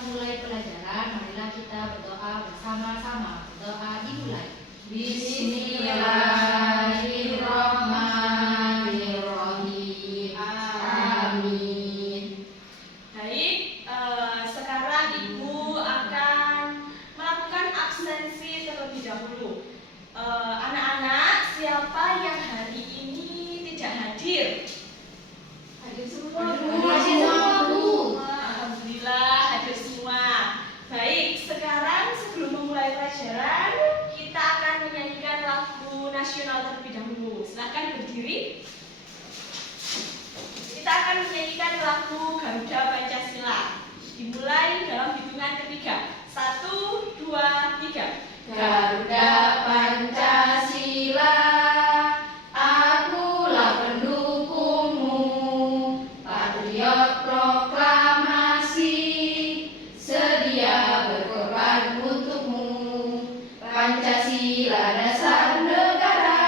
mulai pelajaran, marilah kita berdoa bersama-sama. Berdoa dimulai. Bismillahirrahmanirrahim. Amin. Baik, sekarang Ibu akan melakukan absensi terlebih dahulu. Anak-anak, siapa yang hari ini tidak hadir? Hadir semua, Bu. Hadir semua, Bu. Alhamdulillah, hadir semua. Baik, sekarang sebelum memulai pelajaran, kita akan menyanyikan lagu nasional terlebih dahulu. Silakan berdiri. Kita akan menyanyikan lagu Garuda Pancasila. Dimulai dalam hitungan ketiga. 1, 2, 3. Garuda Pancasila, akulah pendukungmu, patriot proklamasi, sedia berkorban untukmu. Pancasila dasar negara,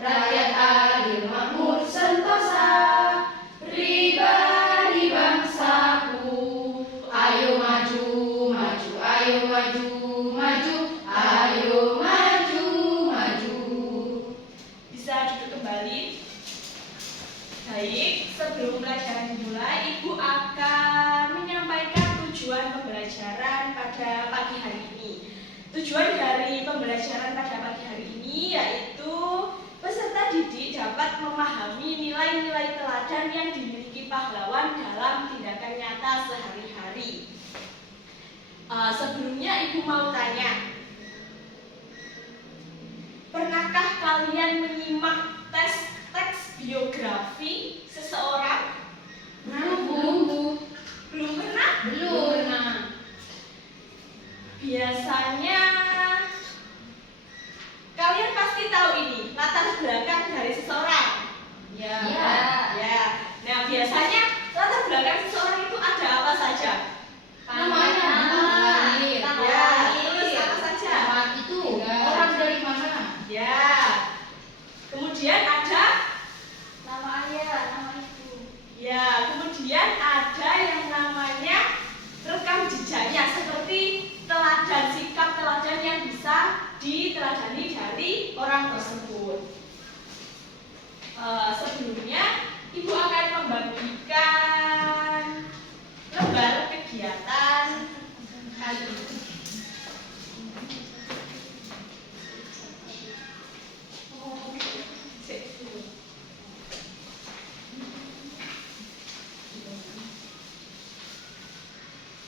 rakyat adil makmur sentosa, pribadi bangsaku. Ayo maju, maju, ayo maju, maju, ayo maju, maju. Bisa duduk kembali. Baik, sebelum pelajaran dimulai, Ibu akan menyampaikan tujuan pembelajaran pada pagi hari ini. Tujuan dari pembelajaran pada pagi hari ini yaitu peserta didik dapat memahami nilai-nilai teladan yang dimiliki pahlawan dalam tindakan nyata sehari-hari. Sebelumnya Ibu mau tanya, pernahkah kalian menyimak tes teks biografi seseorang? Belum, Bu. Belum pernah? Belum pernah. Biasanya kalian pasti tahu ini latar belakang dari seseorang. Ya. Ya. Nah, biasanya latar belakang seseorang itu ada apa saja? Namanya, Ya, terus apa saja? Tempat itu. Orang dari mana? Ya. Kemudian ada Nama ayah, nama ibu. ya, kemudian ada yang namanya rekam jejaknya, seperti teladan, sikap teladan yang bisa diteladani dari orang tersebut. Sebelumnya Ibu akan membagikan lembar kegiatan kali ini.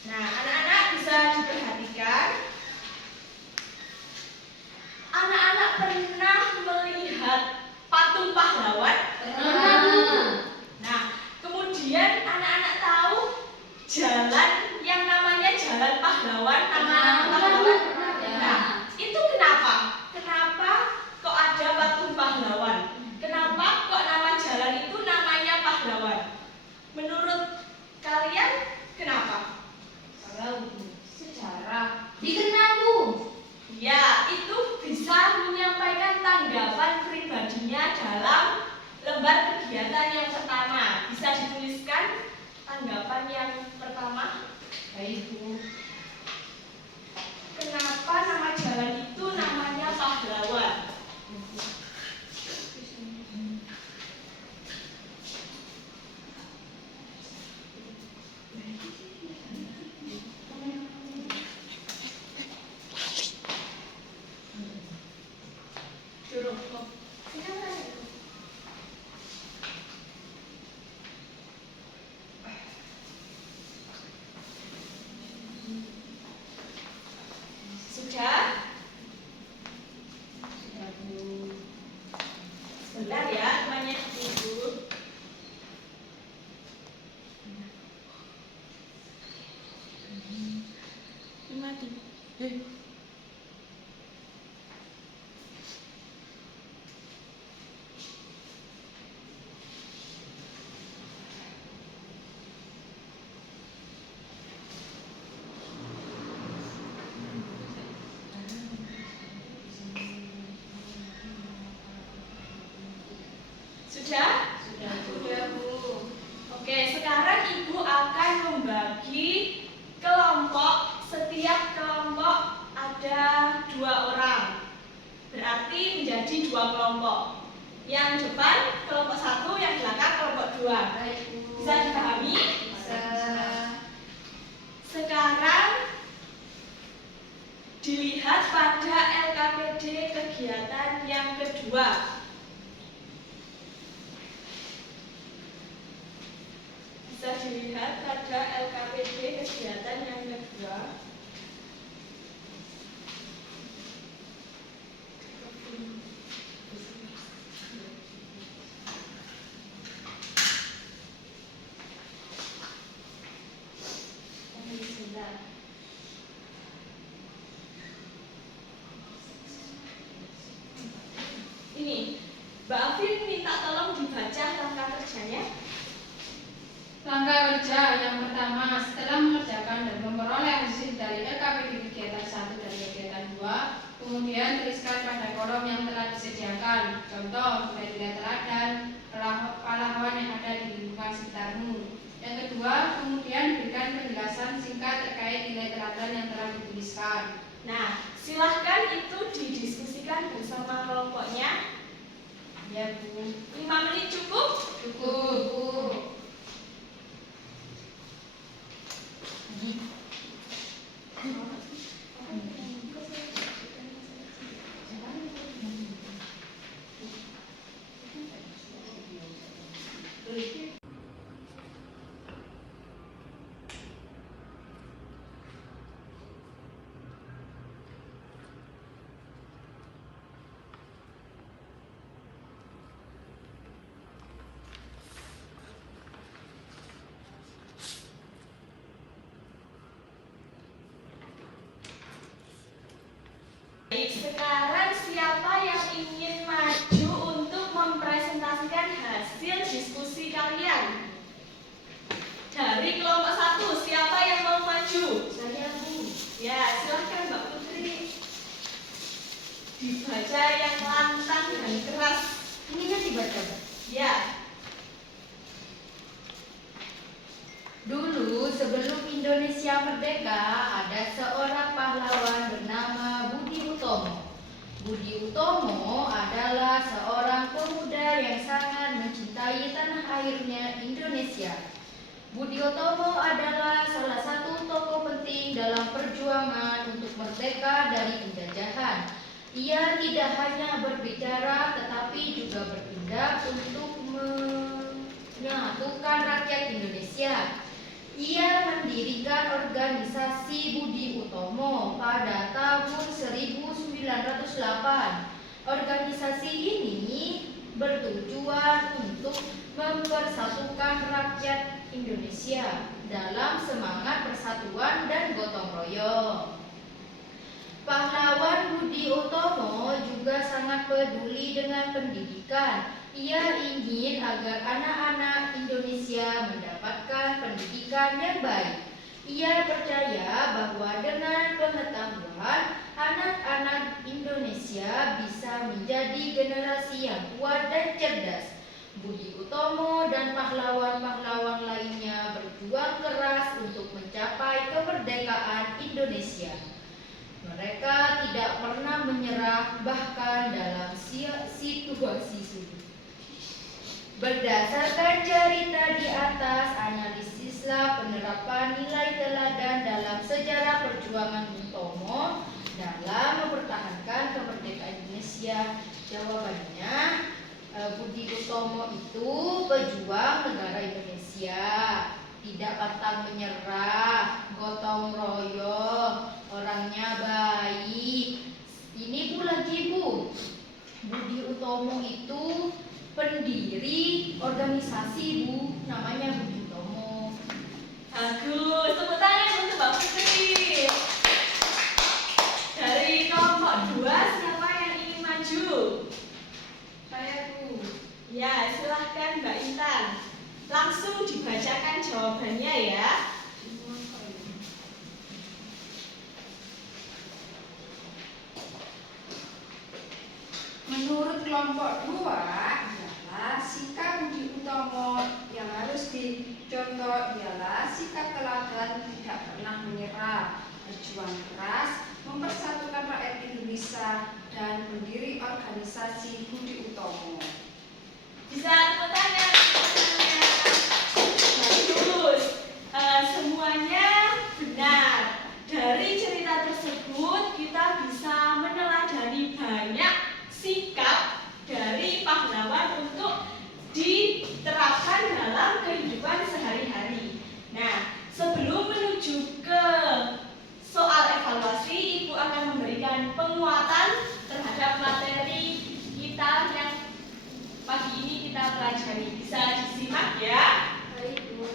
Nah, anak-anak bisa diperhatikan. Anak-anak pernah melihat patung pahlawan? Pernah, Bu. Nah, kemudian anak-anak tahu jalan yang namanya Jalan Pahlawan, nama pahlawan? Nah, itu kenapa? Kenapa kok ada patung pahlawan? Kenapa kok nama jalan itu namanya pahlawan? Menurut kalian kenapa? Kalau sejarah dikenal, Bu. Ya, itu bisa menyampaikan tanggapan pribadinya dalam lembar kegiatan yang pertama. Bisa dituliskan tanggapan yang pertama. Baik, Bu. Kenapa nama jalan itu namanya pahlawan? Sudah? Sudah, Bu. Sebentar ya, temannya Ibu. Mati. Sudah? Sudah, Bu. Oke, sekarang Ibu akan membagi kelompok tiap kelompok ada 2 orang. Berarti menjadi 2 kelompok. Yang depan kelompok 1, yang belakang kelompok 2. Baik, Bu. Bisa dipahami? Bisa. Sekarang dilihat pada LKPD kegiatan yang kedua. Bisa dilihat pada LKPD kegiatan yang kedua. Ini, Mbak Afin minta tolong dibaca langkah kerjanya. Langkah kerja yang pertama, setelah mengerjakan dan memperoleh hasil dari LKPD kegiatan 1 dan kegiatan 2, kemudian tuliskan pada kolom yang telah disediakan. Contoh, nilai teladan, pahlawan yang ada di lingkungan sekitarmu. Yang kedua, kemudian berikan penjelasan singkat terkait nilai teladan yang telah dituliskan. Nah, silahkan itu didiskusikan bersama kelompoknya. Ya, Bu. 5 menit cukup? Cukup, Bu. Baik, sekarang siapa yang ingin maju untuk mempresentasikan hasil diskusi kalian? Dari kelompok 1, siapa yang mau maju? Saya, Bu. Ya, silahkan Mbak Putri. Dibaca yang lantang dan keras. Ini kan dibaca, Bu. Ya, Dulu sebelum Indonesia merdeka, ada seorang pahlawan bernama Budi Utomo. Budi Utomo adalah seorang pemuda yang sangat mencintai tanah airnya Indonesia. Budi Utomo adalah salah satu tokoh penting dalam perjuangan untuk merdeka dari penjajahan. Ia tidak hanya berbicara tetapi juga bertindak untuk menyatukan rakyat Indonesia. Ia mendirikan organisasi Budi Utomo pada tahun 1908. Organisasi ini bertujuan untuk mempersatukan rakyat Indonesia dalam semangat persatuan dan gotong royong. Pahlawan Budi Utomo juga sangat peduli dengan pendidikan. Ia ingin agar anak-anak Indonesia mendapatkan pendidikan yang baik. Ia percaya bahwa dengan pengetahuan, anak-anak Indonesia bisa menjadi generasi yang kuat dan cerdas. Budi Utomo dan pahlawan-pahlawan lainnya berjuang keras untuk mencapai kemerdekaan Indonesia. Mereka tidak pernah menyerah bahkan dalam situasi sulit. Berdasarkan cerita di atas, analisislah penerapan nilai teladan dalam sejarah perjuangan Utomo dalam mempertahankan kemerdekaan Indonesia. Jawabannya, Budi Utomo itu pejuang negara Indonesia, tidak pantang menyerah, gotong royong, orangnya baik. Ini Bu lagi, Bu. Budi Utomo itu pendiri organisasi, Bu, namanya Budi Utomo. bagus. Tepuk tangan untuk Mbak Putri. Dari kelompok 2, siapa yang ingin maju? Saya, Bu. Ya, silahkan Mbak Intan. Langsung dibacakan jawabannya ya. Menurut kelompok 2 ialah sikap Budi Utomo yang harus dicontoh ialah sikap teladan, tidak pernah menyerah, berjuang organisasi Budi Utomo. Bisa tepuk tangan, bagus. Semuanya benar. Dari cerita tersebut kita bisa meneladani banyak sikap dari pahlawan untuk diterapkan dalam kehidupan sehari-hari. Nah, sebelum menuju ke soal evaluasi, Ibu akan memberikan penguatan terhadap materi kita yang pagi ini kita pelajari. Bisa disimak ya. Baik, Bu.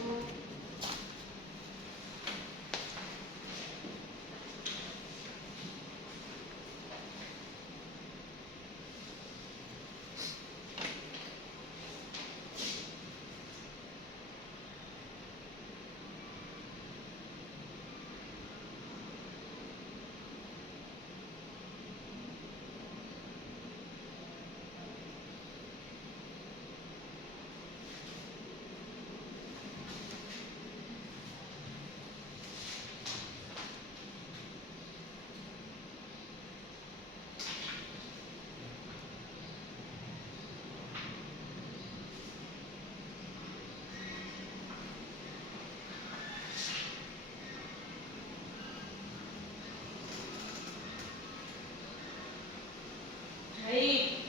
Baik,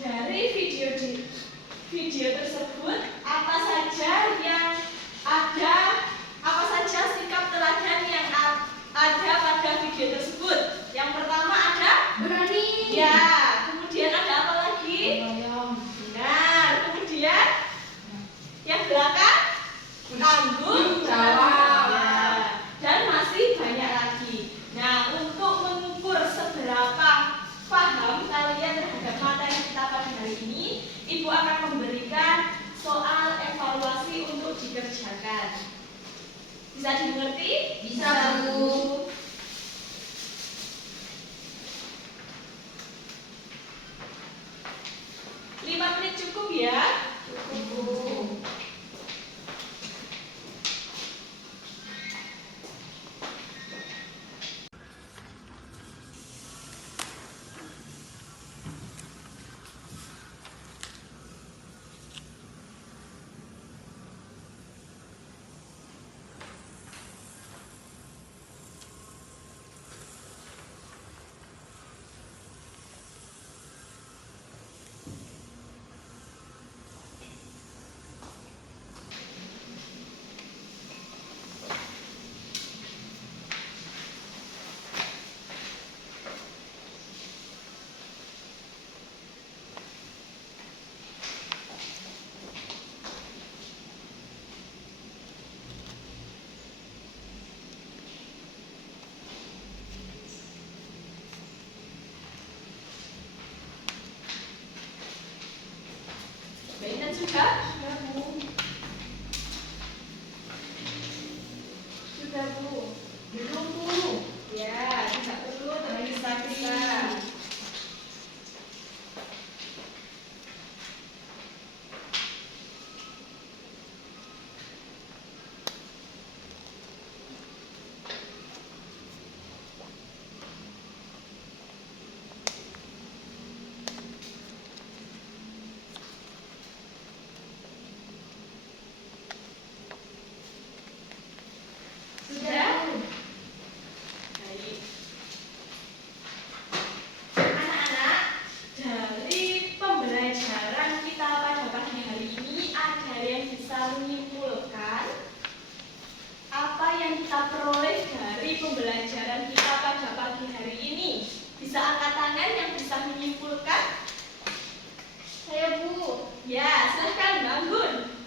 dari video tersebut apa saja sikap teladan yang ada pada video tersebut? Yang pertama ada Berani. ya, kemudian ada apa lagi? Melayang. Benar, kemudian yang belakang tanggung jawab. Ya, dan masih banyak lagi. Nah, untuk mengukur seberapa paham kalian terhadap materi kita pada hari ini, Ibu akan memberikan soal evaluasi untuk dikerjakan. Bisa dimengerti? Bisa, Bu. 5 menit cukup ya? Cukup, Bu. Mainan sudah? Sudah, Bu. Sudah, Bu. Belum, Bu. Ya, tidak perlu tergesa-gesa. Sudah? Baik. Anak-anak, dari pembelajaran kita pada pagi hari ini ada yang bisa menyimpulkan apa yang kita peroleh dari pembelajaran kita pada pagi hari ini. Bisa angkat tangan yang bisa menyimpulkan? Saya, Bu. Ya, silahkan bangun.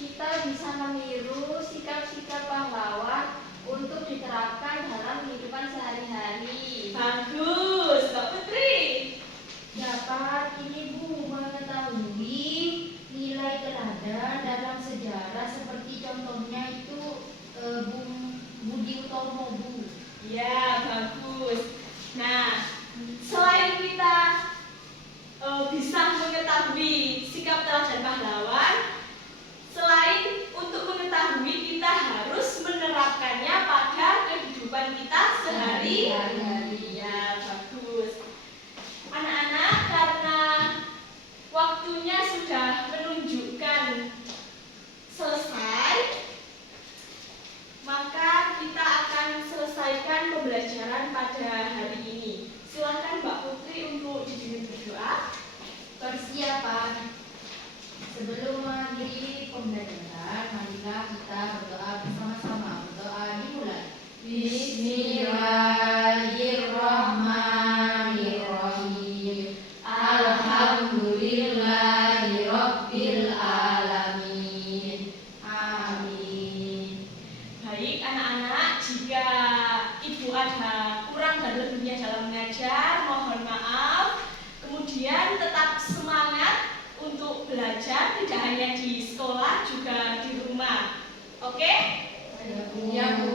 Kita bisa meniru sikap-sikap pahlawan untuk diterapkan dalam kehidupan sehari-hari. Bagus, Mbak Putri. Dapat ini, Bu, mengetahui nilai teladan dalam sejarah seperti contohnya itu Budi Utomo, Bu. Ya, bagus. Nah, selain kita bisa mengetahui waktunya sudah menunjukkan selesai, maka kita akan selesaikan pembelajaran pada hari ini. Silahkan Mbak Putri untuk dipimpin berdoa. Persiapan. Sebelum mengakhiri pembelajaran, marilah kita berdoa bersama-sama. Berdoa dimulai. Bismillahirrahmanirrahim. Alhamdulillahirabbil alamin. Amin. Baik anak-anak, jika Ibu ada kurang dan lebihnya dalam mengajar, mohon maaf. Kemudian tetap semangat untuk belajar, tidak hanya di sekolah, juga di rumah. Oke? Ya, Bu.